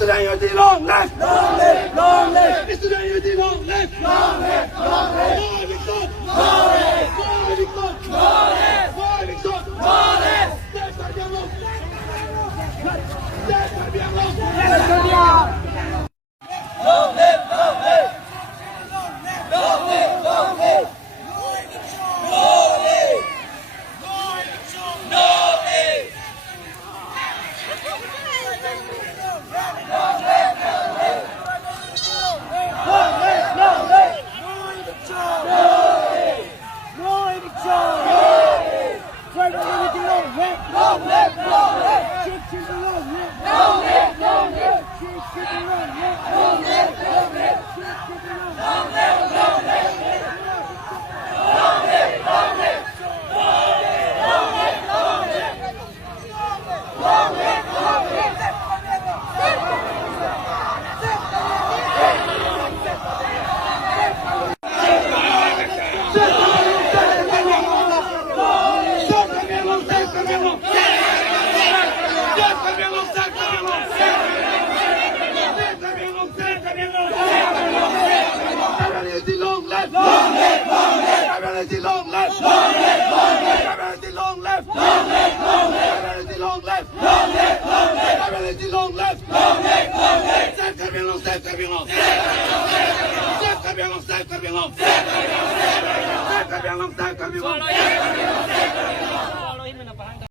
Studentunity, long live! Long live! Long live! Studentunity, long live! Long live! Long live! More Victor! More live! More Victor! More live! More Victor! More live! C'est très bien long! C'est très bien long! C'est très bien! Long live! Long live! Long live! Long live! Long live! Long live! Long live! Long live! Long live! Long live! Long live! Long live! Long live! Long live! Long live! C'est très bien long, c'est très bien long. C'est très bien long, c'est très bien long. C'est très bien long, c'est très bien long.